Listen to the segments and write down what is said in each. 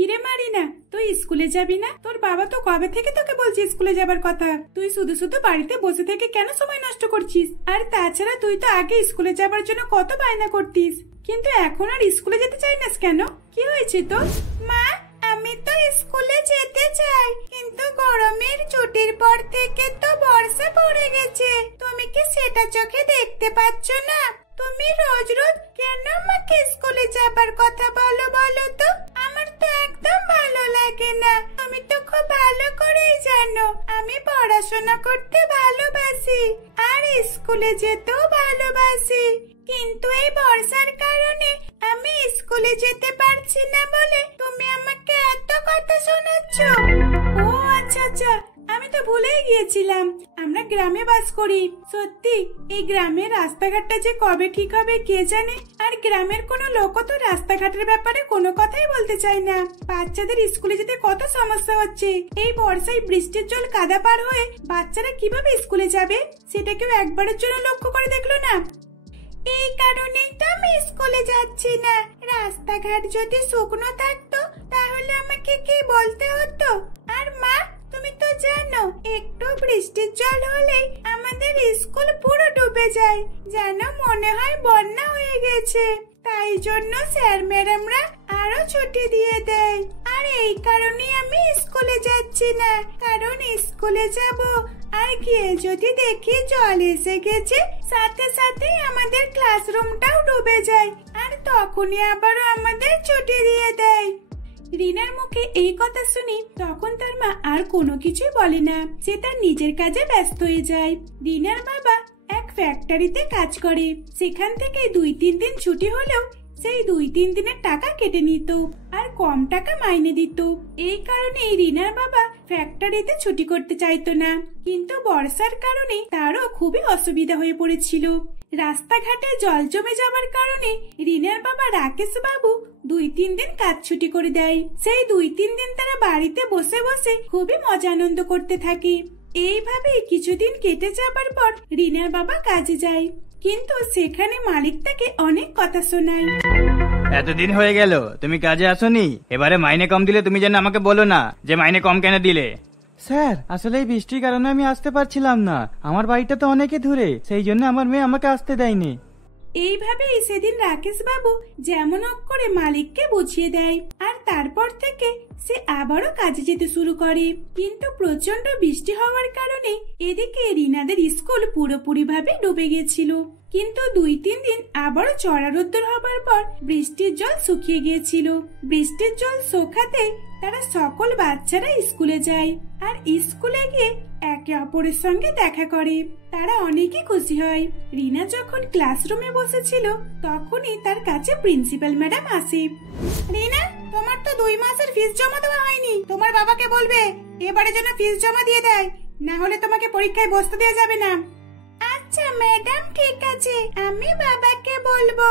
কিরে মারিনা, তুই স্কুলে যাবি না? তোর বাবা তো কবে থেকে তোকে বলছে স্কুলে যাবার কথা। তুই শুধু শুধু বাড়িতে বসে থেকে কেন সময় নষ্ট করছিস? আর তাছাড়া তুই তো আগে স্কুলে যাবার জন্য কত বায়না করতিস, কিন্তু এখন আর স্কুলে যেতে চাইনাস কেন? কি হয়েছে তোর? মা, আমি তো স্কুলে যেতে চাই, কিন্তু গরমের ছুটির পর থেকে তো বর্ষা পড়ে গেছে। তুমি কি সেটা চোখে দেখতে পাচ্ছ না? তুমি রোজ রোজ কেন আমাকে স্কুলে যাবার কথা বলো বলো তো? আমার তো একদম ভালো লাগে না। তুমি তো খুব ভালো করেই জানো আমি পড়াশোনা করতে ভালোবাসি আর স্কুলে যেতেও ভালোবাসি, কিন্তু এই বর্ষার কারণে আমি স্কুলে যেতে পারছি না বলে তুমি আমাকে এত কথা শোনাচ্ছ। ও আচ্ছা আচ্ছা, আমি তো ভুলেই গিয়েছিলাম আমরা গ্রামে বাস করি। সত্যি এই গ্রামের রাস্তাঘাটটা যে কবে ঠিক হবে কে জানে। আর গ্রামের কোনো লোকও তো রাস্তাঘাটের ব্যাপারে কোনো কথাই বলতে চায় না। বাচ্চাদের স্কুলে যেতে কত সমস্যা হচ্ছে। এই বর্ষায় বৃষ্টির জল কাদা পার হয়ে বাচ্চারা কিভাবে স্কুলে যাবে সেটা কেউ একবারের জন্য লক্ষ্য করে দেখলো না। এই কারণেই তো আমি স্কুলে যাচ্ছি না। রাস্তাঘাট যদি শুকনো থাকতো তাহলে আমাকে কি বলতে হতো? আর মা, তুমি তো জানো একটু বৃষ্টির জল হলেই আমাদের স্কুল পুরো ডুবে যায়, যেন মনে হয় বন্যা হয়ে গেছে। তাই জন্য স্যার ম্যাডামরা আরো ছুটি দিয়ে দেয়। আর এই কারণে আমি স্কুলে যাচ্ছি না, কারণ স্কুলে যাব আর গিয়ে যদি দেখি জল এসে গেছে সাথে সাথে আমাদের ক্লাসরুমটাও ডুবে যায়, আর তখনই আবারও আমাদের ছুটি দিয়ে দেয়। রিনার মুখে এই কথা শুনি তখন তার মা আর কোনো কিছুই বলে না। সে তার নিজের কাজে ব্যস্ত হয়ে যায়। রিনার বাবা এক ফ্যাক্টরিতে কাজ করে, সেখান থেকে 2-3 দিন ছুটি হলেও সেই 2-3 দিনের টাকা কেটে নিত আর কম টাকা মাইনে দিত। এই কারণে রিনার বাবা ফ্যাক্টরিতে ছুটি করতে চাইতো না, কিন্তু বর্ষার কারণে তারও খুবই অসুবিধা হয়ে পড়েছিল। রাস্তাঘাটে জল জমে যাবার কারণে রিনার বাবা রাকেশ বাবু 2-3 দিন কাজ ছুটি করে দেয়। সেই 2-3 দিন তারা বাড়িতে বসে বসে খুবই মজা আনন্দ করতে থাকে। এইভাবে কিছুদিন কেটে যাবার পর রিনার বাবা কাজে যায়, কিন্তু সেখানে মালিক তাকে অনেক কথা শোনায়। এতদিন হয়ে গেল তুমি কাজে আসোনি, এবারে মাইনে কম দিলে তুমি যেন আমাকে বলো না যে মাইনে কম কেন দিলে। স্যার, আসলে এই বৃষ্টির কারণে আমি আসতে পারছিলাম না। আমার বাড়িটা তো অনেকে দূরে, সেই জন্য আমার মেয়ে আমাকে আসতে দেয়নি। এইভাবেই সেদিন রাকেশ বাবু যেমন করে মালিককে বুঝিয়ে দেয়, আর তারপর থেকে সে আবারও কাজে যেতে শুরু করে। কিন্তু প্রচন্ড বৃষ্টি হওয়ার কারণে এদিকে রিনাদের স্কুল পুরোপুরি ভাবে ডুবে গিয়েছিল। কিন্তু 2-3 দিন আবারও চড়া রোদ্দুর হবার পর বৃষ্টির জল শুকিয়ে গিয়েছিল। বৃষ্টির জল শুকাতে তারা সকল বাচ্চারা স্কুলে যায়, আর স্কুলে গিয়ে একে অপরের সঙ্গে দেখা করে। তারা অনেকই খুশি হয়। রিনা যখন ক্লাসরুমে বসেছিল তখনই তার কাছে প্রিন্সিপাল ম্যাডাম আসে। রিনা, তোমার তো 2 মাসের ফিস জমা দেওয়া হয়নি। তোমার বাবাকে বলবে এবারে যেন ফিস জমা দিয়ে দেয়, না হলে তোমাকে পরীক্ষায় বসতে দেওয়া যাবে না। আচ্ছা ম্যাডাম, ঠিক আছে, আমি বাবাকে বলবো।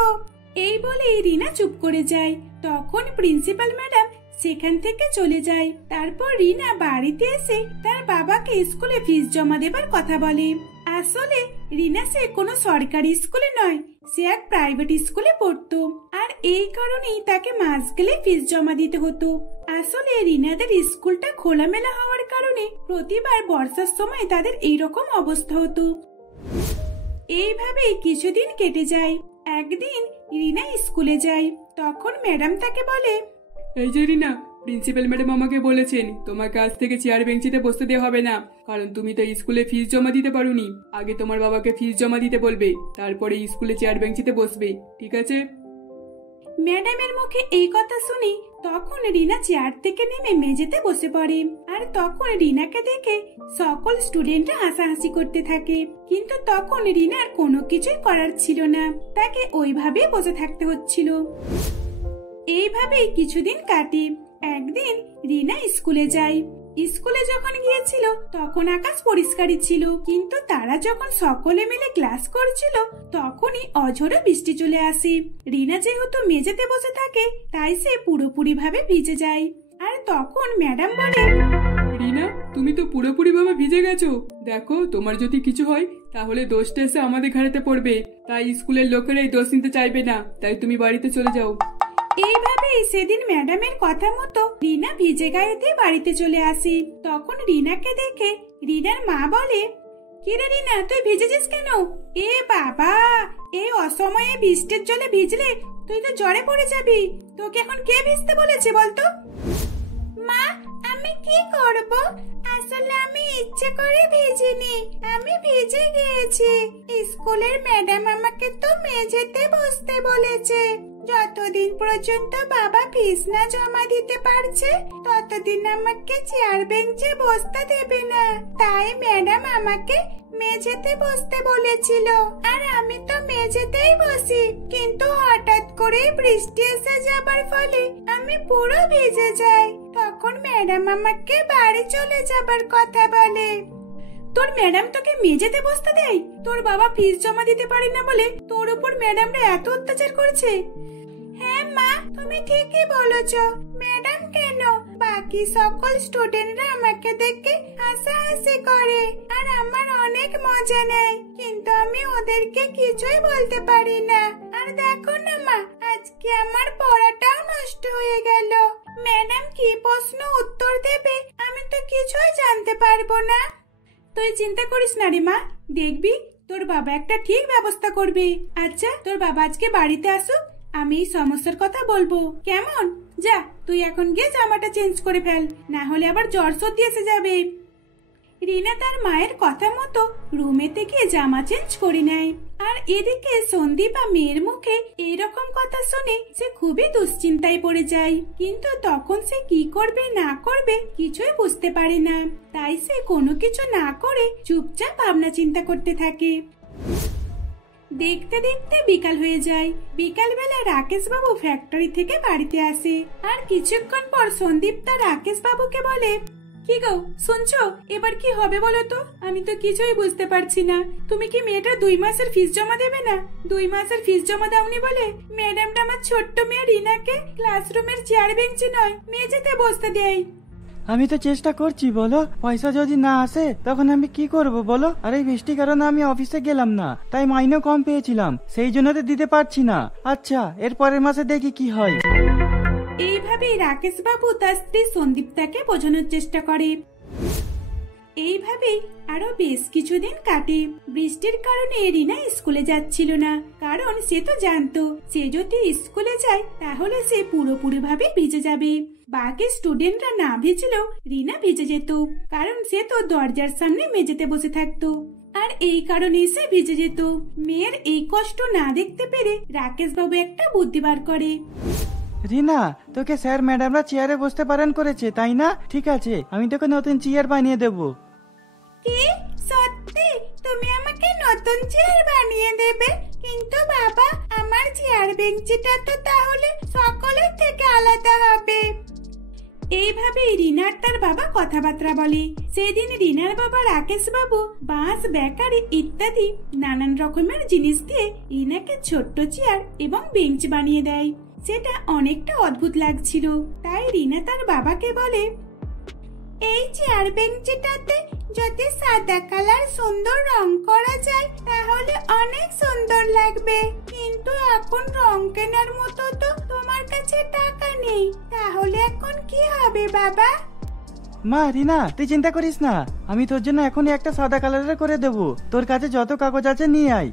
এই বলে রিনা চুপ করে যায়। তখন প্রিন্সিপাল ম্যাডাম সেখান থেকে চলে যায়। তারপর রিনা বাড়িতে এসে তার বাবাকে স্কুলে ফিস জমা দেবার কথা বলে। আসলে রিনা সে কোনো সরকারি স্কুলে নয়, সে এক প্রাইভেট স্কুলে পড়তো, আর এই কারণেই তাকে মাস গেলে ফিস জমা দিতে হতো। আসলে রিনাদের স্কুলটা খোলামেলা হওয়ার কারণে প্রতিবার বর্ষার সময় তাদের এইরকম অবস্থা হতো। এইভাবেই কিছুদিন কেটে যায়। একদিন রিনা স্কুলে যায়, তখন ম্যাডাম তাকে বলে, এই যে রিনা, প্রিন্সিপাল ম্যাডাম আমাকে বলেছেন তোমাকে আজ থেকে চেয়ার বেঞ্চিতে বসতে দেওয়া হবে না, কারণ তুমি তো স্কুলে ফিস জমা দিতে পারোনি। আগে তোমার বাবাকে ফিস জমা দিতে বলবে, তারপরে স্কুলে চেয়ার বেঞ্চিতে বসবে, ঠিক আছে? ম্যাডামের মুখে এই কথা শুনি তখন রিনা চেয়ার থেকে নেমে মেঝেতে বসে পড়ে। আর তখন রিনাকে দেখে সকল স্টুডেন্টরা হাসাহাসি করতে থাকে, কিন্তু তখন রিনার কোনো কিছুই করার ছিল না, তাকে ওইভাবেই বসে থাকতে হচ্ছিল। এইভাবেই কিছুদিন কাটে। একদিন রিনা স্কুলে যায়। স্কুলে যখন গিয়েছিল তখন আকাশ পরিষ্কারই ছিল, কিন্তু তারা যখন সকলে মিলে ক্লাস করছিল তখনই অঝোরে বৃষ্টি চলে আসে। রিনা যেহেতু মেঝেতে বসে থাকে তাই সে পুরোপুরি ভাবে ভিজে যায়। আর তখন ম্যাডাম বলে, রিনা, তুমি তো পুরোপুরি ভাবে ভিজে গেছো। দেখো, তোমার যদি কিছু হয় তাহলে দোষটা এসে আমাদের ঘাড়েতে পড়বে, তাই স্কুলের লোকেরা এই দোষ নিতে চাইবে না, তাই তুমি বাড়িতে চলে যাও। এইভাবেই সেদিন ম্যাডামের কথা মতো রিনা ভিজে গায়ে দিয়ে বাড়িতে চলে আসে। তখন রিনাকে দেখে রিনার মা বলে, কিরে রিনা, তুই ভিজেছিস কেন? এ বাবা, এই অসময়ে বৃষ্টির জলে ভিজলে তুই তো জ্বরে পড়ে যাবি। তোকে এখন কে ভিজতে বলেছে বলতো? মা, আমি কি করব? আসলে আমি ইচ্ছে করে ভিজিনি, আমি ভিজে গিয়েছি। স্কুলের ম্যাডাম আমাকে তো মেঝেতে বসতে বলেছে। যতদিন পর্যন্ত বাবা ফিস না জমা দিতে পারছে ততদিন আমাকে চেয়ার বেঞ্চে বসতে দেবে না। তাই ম্যাডাম আমাকে মেঝেতে বসতে বলেছিল, আর আমি তো মেঝেতেই বসি। কিন্তু হঠাৎ করে বৃষ্টি এসে যাবার ফলে আমি পুরো ভিজে যাই। তখন ম্যাডাম আমাকে বাড়ি চলে যাবার কথা বলে। তোর ম্যাডাম তোকে মেঝেতে বসতে দেয়? তোর বাবা ফিস জমা দিতে পারে না বলে তোর উপর ম্যাডামরা এত অত্যাচার করছে? হ্যাঁ মা, তুমি ঠিকই বলেছ। ম্যাডাম কেন, বাকি সকল স্টুডেন্টরা আমাকে দেখে হাসাহাসি করে আর আমার অনেক মজা নেয়, কিন্তু আমি ওদেরকে কিছুই বলতে পারি না। আর দেখো না মা, আজকে আমার পড়াটাও নষ্ট হয়ে গেল। ম্যাডাম কি প্রশ্ন উত্তর দেবে আমি তো কিছুই জানতে পারবো না। তুই চিন্তা করিস না রে মা, দেখবি তোর বাবা একটা ঠিক ব্যবস্থা করবে। আচ্ছা, তোর বাবা আজকে বাড়িতে আসুক, আমি এই সমস্যার কথা বলবো, কেমন? যা, তুই এখন গিয়ে জামাটা চেঞ্জ করে ফেল, না হলে আবার জ্বর সর্দি এসে যাবে। রিনা তার মায়ের কথা মতো রুমেতে গিয়ে জামা চেঞ্জ করে নেয়। আর এদিকে সন্দীপা মেয়ের মুখে এইরকম কথা শুনে সে খুবই দুশ্চিন্তায় পড়ে যায়। কিন্তু তখন সে কি করবে না করবে কিছুই বুঝতে পারে না। তাই সে কোনো কিছু না করে চুপচাপ ভাবনা চিন্তা করতে থাকে। দেখতে দেখতে বিকাল হয়ে যায়। বিকাল বেলা রাকেশ বাবু ফ্যাক্টরি থেকে বাড়িতে আসে। আর কিছুক্ষণ পর সন্দীপ তার রাকেশ বাবুকে বলে, কি গো শুনছো, এবার কি হবে বলো তো? আমি তো কিছুই বুঝতে পারছি না। তুমি কি মেয়েটা 2 মাসের ফিস জমা দেবে না? 2 মাসের ফিস জমা দাওনি বলে ম্যাডামটা আমার ছোট্ট মেয়ে রিনাকে ক্লাসরুমের চেয়ার বেঞ্চে নয় মেঝেতে বসতে দেয়। আমি তো চেষ্টা করছি, বলো পয়সা যদি না আসে তখন আমি কি করব বলো? আর এই বৃষ্টির কারণে আমি অফিসে গেলাম না, তাই মাইনেও কম পেয়েছিলাম, সেই জন্য তো দিতে পারছি না। আচ্ছা, এর পরের মাসে দেখি কি হয়। এইভাবেই রাকেশ বাবু তার স্ত্রী সন্দীপতাকে বোঝানোর চেষ্টা করে। এইভাবেই আরো বেশ কিছুদিন কাটে। বৃষ্টির কারণে রিনা স্কুলে যাচ্ছিল না, কারণ সে তো জানতো সে যদি স্কুলে যায় তাহলে সে পুরোপুরি ভাবে ভিজে যাবে। বাকি স্টুডেন্টরা না ভিজলেও রিনা ভিজে যেত, কারণ সে তো দরজার সামনে মেঝেতে বসে থাকতো। আর এই কারণে সে ভিজে যেত। মেয়ের এই কষ্ট না দেখতে পেরে রাকেশ বাবু একটা বুদ্ধি বার করে। রিনা, তোকে স্যার ম্যাডামরা চেয়ারে বসতে বারণ করেছে তাই না? ঠিক আছে, আমি তোকে নতুন চেয়ার বানিয়ে দেবো। কি সত্যি? তুমি আমাকে নতুন চেয়ার বানিয়ে দেবে? কিন্তু বাবা, আমার চেয়ার বেঞ্চিটা তো তাহলে সকলের থেকে আলাদা হবে। এইভাবেই রিনার তার বাবা কথাবার্তা বলে। সেদিন রিনার বাবা রাকেশ বাবু বাঁশ, বেকারি ইত্যাদি নানান রকমের জিনিস দিয়ে রিনাকে ছোট্ট চেয়ার এবং বেঞ্চ বানিয়ে দেয়। সেটা অনেকটা অদ্ভুত লাগছিল। তাই রিনা তার বাবাকে বলে, এই চেয়ার বেঞ্চিটাতে যদি সাদা কালার সুন্দর রং করা যায় তাহলে অনেক সুন্দর লাগবে, কিন্তু এখন রং কেনার মতো তো তোমার কাছে টাকা নেই, তাহলে এখন কি হবে বাবা? মা, রিনা তুই চিন্তা করিস না, আমি তোর জন্য এখনই একটা সাদা কালারের করে দেবো। তোর কাছে যত কাগজ আছে নিয়ে আয়।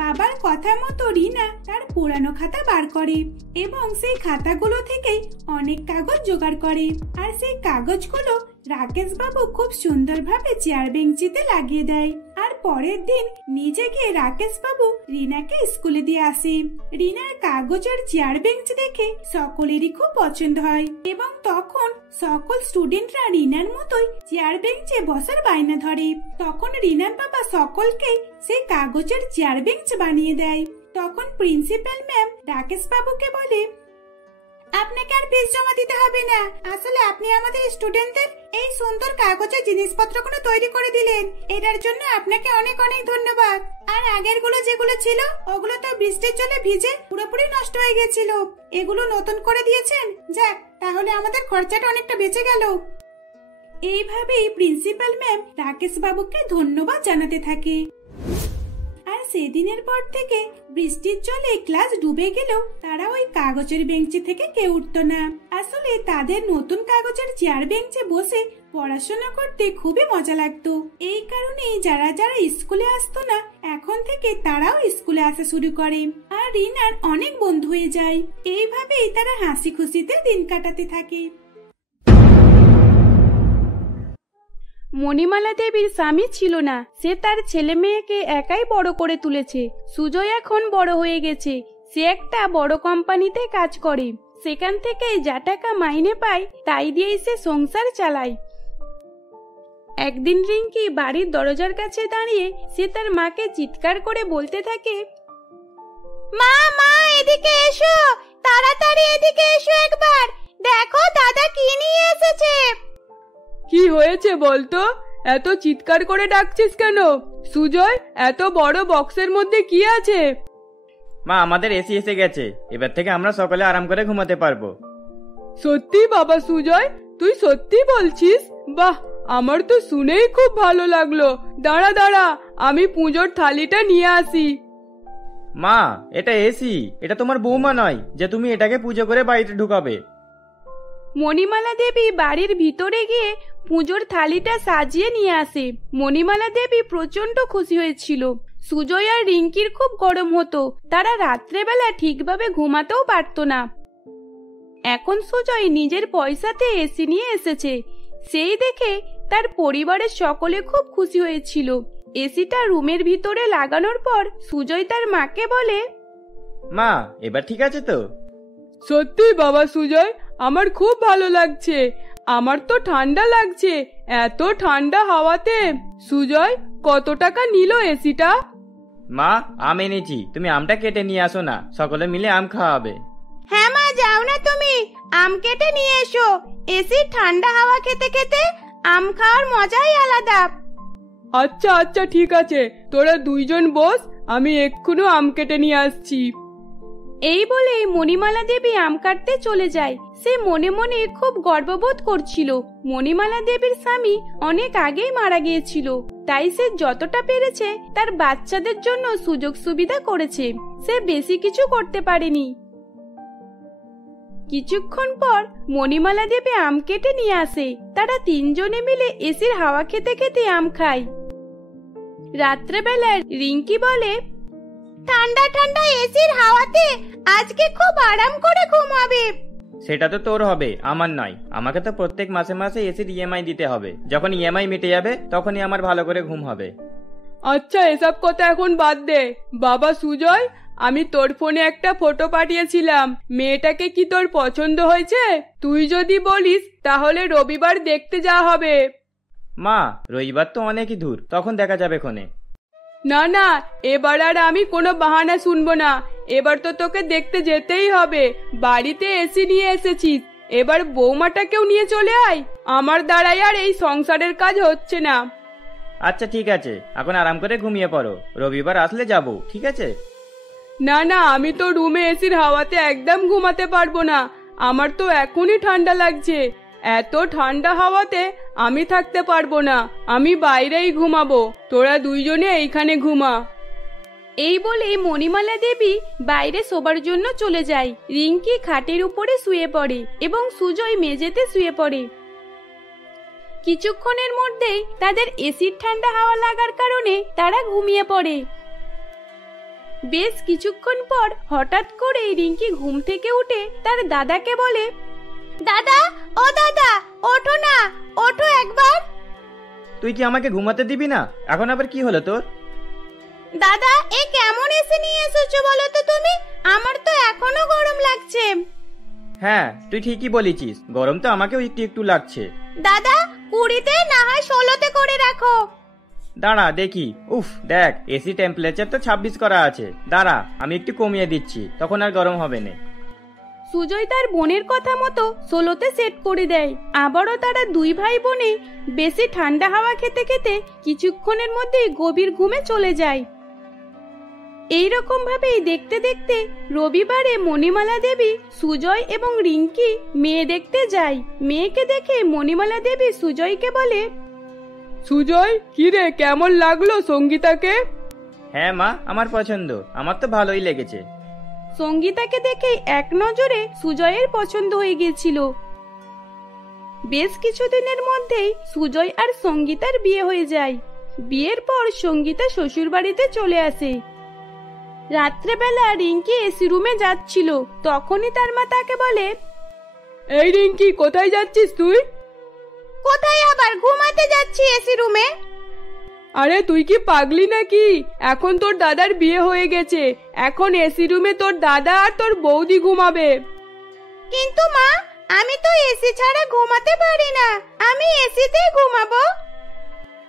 বাবার কথা মতো রিনা তার পুরানো খাতা বার করে এবং সেই খাতাগুলো থেকে অনেক কাগজ জোগাড় করে। আর সেই কাগজগুলো রাকেশ বাবু খুব সুন্দরভাবে চেয়ার বেঞ্চিতে লাগিয়ে দেয়। আর পরের দিন নিজে গিয়ে রাকেশ বাবু রিনাকে স্কুলে দিয়ে আসে। রিনার কাগজের চেয়ার বেঞ্চ দেখে সকলেরই খুব পছন্দ হয় এবং তখন সকল স্টুডেন্টরা রিনার মতোই চেয়ার বেঞ্চে বসার বায়না ধরে। তখন রিনার বাবা সকলকে সেই কাগজের চেয়ার বেঞ্চ বানিয়ে দেয়। তখন প্রিন্সিপাল ম্যাম রাকেশ বাবুকে বলে, আপনাকে আর ফিস জমা দিতে হবে না। আসলে আপনি আমাদের স্টুডেন্টদের এই সুন্দর কাগজের জিনিসপত্রগুলো তৈরি করে দিলেন, এটার জন্য আপনাকে অনেক অনেক ধন্যবাদ। আর আগের গুলো যেগুলো ছিল ওগুলো তো বৃষ্টির জলে ভিজে পুরোপুরি নষ্ট হয়ে গেছিল, এগুলো নতুন করে দিয়েছেন, যাক তাহলে আমাদের খরচাটা অনেকটা বেঁচে গেল। এইভাবেই প্রিন্সিপাল ম্যাম রাকেশ বাবুকে ধন্যবাদ জানাতে থাকে। আর সেদিনের পর থেকে বৃষ্টির জলে ক্লাস ডুবে গেলেও তারা ওই কাগজের বেঞ্চি থেকে কেউ উঠতো না। আসলে তাদের নতুন কাগজের চেয়ার বেঞ্চে বসে পড়াশোনা করতে খুবই মজা লাগতো। এই কারণেই যারা যারা স্কুলে আসতো না এখন থেকে তারাও স্কুলে আসা শুরু করে, আর রিনার অনেক বন্ধু হয়ে যায়। এইভাবেই তারা হাসি খুশিতে দিন কাটাতে থাকে। মণিমালা দেবীর স্বামী ছিল না, সে তার ছেলে মেয়েকে একাই বড় করে তুলেছে। সুজয় এখন বড় হয়ে গেছে, সে একটা বড় কোম্পানিতে কাজ করে। সেখান থেকে যা টাকা মাইনে পায় তাই দিয়েই সে সংসার চালায়। একদিন রিঙ্কি বাড়ির দরজার কাছে দাঁড়িয়ে সে তার মাকে চিৎকার করে বলতে থাকে, মা মা এদিকে এসো, তাড়াতাড়ি এদিকে এসো, একবার দেখো দাদা কি নিয়ে এসেছে। কি হয়েছে বলতো? এত চিৎকার করে ডাকছিস কেন? সুজয়, এত বড় বক্সের মধ্যে কি আছে? মা, আমাদের এসি এসে গেছে, এবার থেকে আমরা সকালে আরাম করে ঘুমাতে পারবো। সত্যি বাবা সুজয়, তুই সত্যি বলছিস? বাহ, আমার তো শুনেই খুব ভালো লাগলো। দাঁড়া দাঁড়া, আমি পুজোর থালিটা নিয়ে আসি। মা, এটা এসি, এটা তোমার বৌমা নয় যে তুমি এটাকে পুজো করে বাড়িতে ঢুকাবে। মণিমালা দেবী বাড়ির ভিতরে গিয়ে পুজোর থালিটা সাজিয়ে নিয়ে আসে। মণিমালা দেবী প্রচন্ড খুশি হয়েছিল। সুজয় আর রিঙ্কির খুব গরম হতো, তারা রাত্রেবেলা ঠিকভাবে ঘুমাতেও পারতো না। এখন সুজয় নিজের পয়সাতে এসি নিয়ে এসেছে, সেই দেখে তার পরিবারের সকলে খুব খুশি হয়েছিল। এসিটা রুমের ভিতরে লাগানোর পর সুজয় তার মাকে বলে, মা, এবার ঠিক আছে তো? সত্যি বাবা সুজয়, আমার খুব ভালো লাগছে। আমার তো ঠান্ডা লাগছে, এত ঠান্ডা হাওয়াতে। সুজয়, কত টাকা নিল এসিটা? মা, আম এনেছি, তুমি আমটা কেটে নিয়ে আসো না, সকলে মিলে আম খাওয়াবে। হ্যাঁ মা, যাও না তুমি, আম কেটে নিয়ে এসো। এসির ঠান্ডা হাওয়া খেতে খেতে আম খাওয়ার মজাই আলাদা। আচ্ছা আচ্ছা, ঠিক আছে, তোরা দুইজন বস, আমি এক্ষুনি আম কেটে নিয়ে আসছি। এই বলে মণিমালা দেবী আম কাটতে চলে যায়। সে মনে মনে খুব গর্ববোধ করছিল। মণিমালা দেবীর স্বামী অনেক আগেই মারা গিয়েছিল, তাই সে যতটা পেরেছে তার বাচ্চাদের জন্য সুযোগ সুবিধা করেছে। সে বেশি কিছু করতে পারেনি। কিছুক্ষণ পর মণিমালা দেবী আম কেটে নিয়ে আসে। তারা তিনজনে মিলে এসির হাওয়া খেতে খেতে আম খায়। রাত্রেবেলা রিঙ্কি বলে, ঠান্ডা ঠান্ডা এসির হাওয়াতে আজকে খুব আরাম করে ঘুমাবে। সেটা তো তোর হবে, আমার নয়। আমাকে তো প্রত্যেক মাসে মাসে এসির ইএমআই দিতে হবে। যখন ইএমআই মিটে যাবে তখনই আমার ভালো করে ঘুম হবে। আচ্ছা, এসব কথা এখন বাদ দে। বাবা সুজয়, আমি তোর ফোনে একটা ফটো পাঠিয়েছিলাম, মেয়েটাকে কি তোর পছন্দ হয়েছে? তুই যদি বলিস তাহলে রবিবার দেখতে যাওয়া হবে। মা, রবিবার তো অনেকই দূর, তখন দেখা যাবে ক্ষণে। না না, এবার আর আমি কোনো বাহানা শুনবো না। এবার তো তোকে দেখতে যেতেই হবে। বাড়িতে এসি নিয়ে এসেছিস, এবার বৌমাটাকেও নিয়ে চলে আয়। আমার দ্বারাই আর এই সংসারের কাজ হচ্ছে না। আচ্ছা ঠিক আছে, এখন আরাম করে ঘুমিয়ে পড়ো, রবিবার আসলে যাব, ঠিক আছে? না না, আমি তো রুমে এসির হাওয়াতে একদম ঘুমাতে পারবো না। আমার তো এখনই ঠান্ডা লাগছে। এত ঠান্ডা হাওয়াতে আমি থাকতে পারবো না, আমি বাইরেই ঘুমাবো। তোরা দুইজনে এইখানে ঘুমা। এই বলে মণিমালা দেবী বাইরে শোবার জন্য চলে যায়। রিঙ্কি খাটের উপরে শুয়ে পড়ে এবং সুজয় মেঝেতে শুয়ে পড়ে। কিছুক্ষণের মধ্যেই তাদের এসির ঠান্ডা হাওয়া লাগার কারণে তারা ঘুমিয়ে পড়ে। বেশ কিছুক্ষণ পর হঠাৎ করে রিঙ্কি ঘুম থেকে উঠে তার দাদাকে বলে, দাদা, ও দাদা, ওঠো না, ওঠো একবার। তুই কি আমাকে ঘুমাতে দিবি না? এখন আবার কি হলো তোর? দাদা, এ কেমন এসে নিয়ে এসেছো বলো তো তুমি? আমার তো এখনো গরম লাগছে। হ্যাঁ, তুই ঠিকই বলেছিস, গরম তো আমাকেও একটু একটু লাগছে। দাদা, 20তে না হয় 16তে করে রাখো। দাঁড়া দেখি। উফ, দেখ, এসি টেম্পারেচার তো 26 করা আছে। দাঁড়া, আমি একটু কমিয়ে দিচ্ছি, তখন আর গরম হবে না। সুজয় তার বোনের কথা মতো 16তে সেট করে দেয়। আবারও তারা দুই ভাই বোনে বেশি ঠান্ডা হাওয়া খেতে খেতে কিছুক্ষণের মধ্যেই গভীর ঘুমে চলে যায়। এইরকম ভাবেই দেখতে দেখতে রবিবারে মণিমালা দেবী, সুজয় এবং রিঙ্কি মেয়ে দেখতে যায়। মেয়েকে দেখে মণিমালা দেবী সুজয়কে বলে, সুজয়, কি রে, কেমন লাগলো সঙ্গীতাকে? হ্যাঁ মা, আমার পছন্দ, আমার তো ভালোই লেগেছে। সঙ্গীতাকে দেখে এক নজরে সুজয়ের পছন্দ হয়ে গিয়েছিল। বেশ কিছুদিনের মধ্যেই সুজয় আর সঙ্গীতার বিয়ে হয়ে যায়। বিয়ের পর সঙ্গীতা শ্বশুর বাড়িতে চলে আসে। রাত্রেবেলা রিঙ্কি এসি রুমে যাচ্ছিল, তখনই তার মা তাকে বলে, এই রিঙ্কি, কোথায় যাচ্ছিস তুই? কোথায় আবার, ঘুমাতে যাচ্ছি এসি রুমে। আরে তুই কি পাগলি নাকি? এখন তোর দাদার বিয়ে হয়ে গেছে, এখন এসি রুমে তোর দাদা আর তোর বৌদি ঘুমাবে। কিন্তু মা, আমি তো এসি ছাড়া ঘুমাতে পারি না, আমি এসিতেই ঘুমাবো।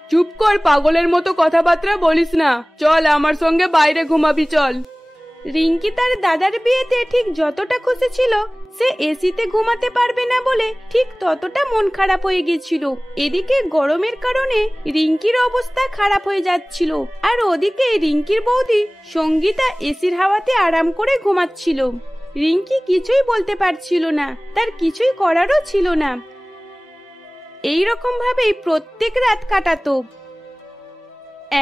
চুপ কর, পাগলের মতো কথাবার্তা বলিস না। চল আমার সঙ্গে বাইরে ঘুমাবি, চল। রিঙ্কি তার দাদার বিয়েতে ঠিক যতটা খুশি ছিল, সে এসিতে ঘুমাতে পারবে না বলে ঠিক ততটা মন খারাপ হয়ে গিয়েছিল। এদিকে গরমের কারণে রিঙ্কির অবস্থা খারাপ হয়ে যাচ্ছিল, আর ওদিকে রিঙ্কির বৌদি সঙ্গীতা এসির হাওয়াতে আরাম করে ঘুমাচ্ছিল। রিঙ্কি কিছুই বলতে পারছিল না, তার কিছুই করারও ছিল না। এই রকম ভাবেই প্রত্যেক রাত কাটাতো।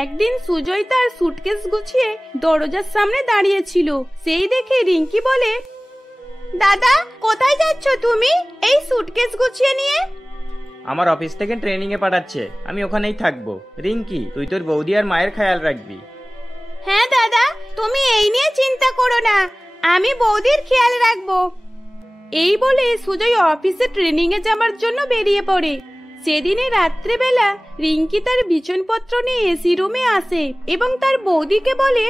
একদিন সুজয় তার সুটকেস গুছিয়ে দরজার সামনে দাঁড়িয়েছিল। সেই দেখে রিঙ্কি বলে, দাদা, কোথায় যাচ্ছ তুমি এই সুটকেস গুছিয়ে নিয়ে? আমার অফিস থেকে ট্রেনিং এ পাঠাচ্ছে, আমি ওখানেই থাকবো। রিঙ্কি, তুই তোর বৌদি আর মায়ের খেয়াল রাখবি। হ্যাঁ দাদা, তুমি এই নিয়ে চিন্তা করো না, আমি বৌদির খেয়াল রাখবো। এই বলে সুজয় অফিসে ট্রেনিং এ যাবার জন্য বেরিয়ে পড়ে। সেদিনে রাত্রেবেলা রিঙ্কি তার বিছানাপত্র নিয়ে এসি রুমে আসে এবং তার বৌদিকে বলে,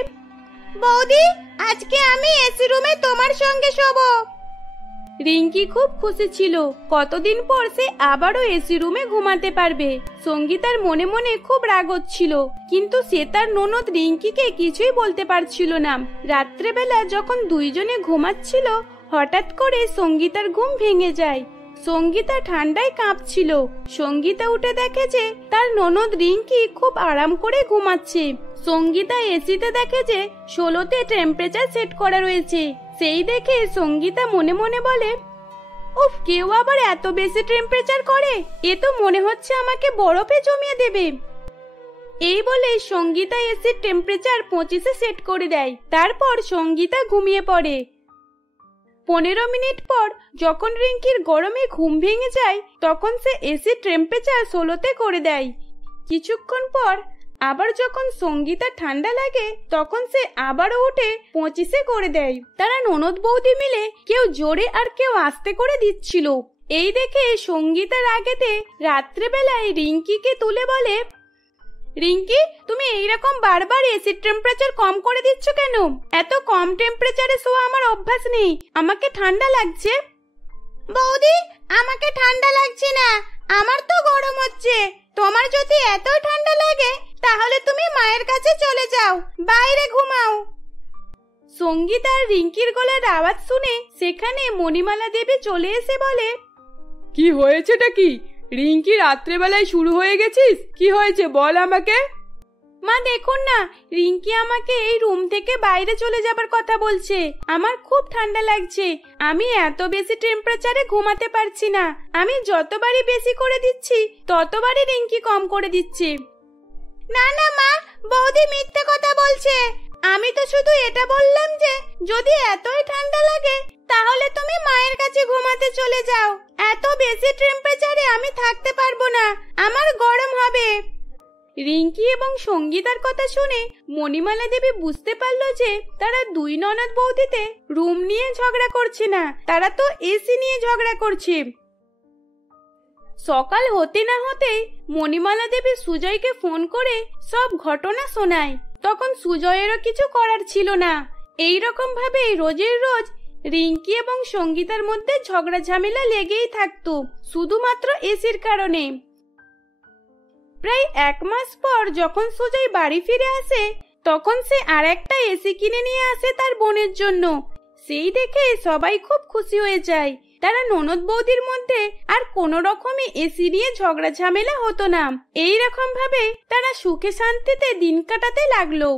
বৌদি, আজকে আমি এসি রুমে তোমার সঙ্গে শোবো। রিঙ্কি খুব খুশি ছিল, কতদিন পর সে আবারও এসি রুমে ঘুমাতে পারবে। সঙ্গীতার মনে মনে খুব রাগ হচ্ছিল, কিন্তু সে তার ননদ রিঙ্কিকে কিছুই বলতে পারছিল না। রাত্রেবেলা যখন দুইজনে ঘুমাচ্ছিল, হঠাৎ করে সঙ্গীতার ঘুম ভেঙে যায়। সঙ্গীতা ঠান্ডায় কাঁপছিল। সঙ্গীতা উঠে দেখে যে তার ননদ রিঙ্কি খুব আরাম করে ঘুমাচ্ছে। সঙ্গীতা এসিতে দেখে যে 16তে টেম্পারেচার সেট করা রয়েছে। সেই দেখে সঙ্গীতা মনে মনে বলে, উফ, কেউ আবার এত বেশি টেম্পারেচার করে, এ তো মনে হচ্ছে আমাকে বরফে জমিয়ে দেবে। এই বলে সঙ্গীতা এসির টেম্পারেচার 25-এ সেট করে দেয়। তারপর সঙ্গীতা ঘুমিয়ে পড়ে। 15 মিনিট পর যখন রিঙ্কির গরমে ঘুম ভেঙে যায়, তখন সে এসির টেম্পারেচার 16তে করে দেয়। কিছুক্ষণ পর আবার যখন সঙ্গীতা ঠান্ডা লাগে, তখন সে আবারও উঠে 25-এ করে দেয়। তারা ননদ বৌদি মিলে কেউ জোরে আর কেউ আস্তে করে দিচ্ছিল। এই দেখে সঙ্গীতার আগেতে রাত্রেবেলায় রিঙ্কিকে তুলে বলে, রিঙ্কি, তুমি এইরকম বারবার এসির টেম্পারেচার কম করে দিচ্ছ কেন? এত কম টেম্পারেচারে শোয়া আমার অভ্যাস নেই, আমাকে ঠান্ডা লাগছে। বৌদি, আমাকে ঠান্ডা লাগছে না, আমার তো গরম হচ্ছে। তোমার যদি এত ঠান্ডা লাগে তাহলে তুমি মায়ের কাছে চলে যাও, বাইরে ঘুমাও। সঙ্গীত আর রিঙ্কির গলার আওয়াজ শুনে সেখানে মণিমালা দেবী চলে এসে বলে, কি হয়েছেটা কি? রিঙ্কি, রাত্রেবেলায় শুরু হয়ে গেছিস? কি হয়েছে বল আমাকে। মা দেখুন না, রিঙ্কি আমাকে এই রুম থেকে বাইরে চলে যাবার কথা বলছে। আমার খুব ঠান্ডা লাগছে, আমি এত বেশি টেম্পারেচারে ঘুমাতে পারছি না। আমি যতবারই বেশি করে দিচ্ছি ততবারই রিঙ্কি কম করে দিচ্ছে। না না মা, বৌদি মিথ্যে কথা বলছে। আমি তো শুধু এটা বললাম যে যদি এতই ঠান্ডা লাগে তাহলে তুমি মায়ের কাছে ঘুমাতে চলে যাও। এত বেশি টেম্পারেচারে আমি থাকতে পারবো না, আমার গরম হবে। রিঙ্কি এবং সঙ্গীতার কথা শুনে মণিমালা দেবী বুঝতে পারলো যে তারা দুই ননদ বৌদিতে রুম নিয়ে ঝগড়া করছে না, তারা তো এসি নিয়ে ঝগড়া করছে। সকাল হতে না হতেই মণিমালা দেবী সুজয়কে ফোন করে সব ঘটনা শোনায়। তখন সুজয়েরও কিছু করার ছিল না। এই রকম ভাবে রোজের রোজ রিঙ্কি এবং সঙ্গীতার মধ্যে ঝগড়া ঝামেলা লেগেই থাকতো, শুধুমাত্র এসির কারণে। প্রায় 1 মাস পর যখন সুজয় বাড়ি ফিরে আসে, তখন সে আরেকটা এসি কিনে নিয়ে আসে তার বোনের জন্য। সেই দেখে সবাই খুব খুশি হয়ে যায়। তারা ননদ বৌদির মধ্যে আর কোনো রকমই এসি নিয়ে ঝগড়া ঝামেলা হতো না। এই রকম ভাবে তারা সুখে শান্তিতে দিন কাটাতে লাগলো।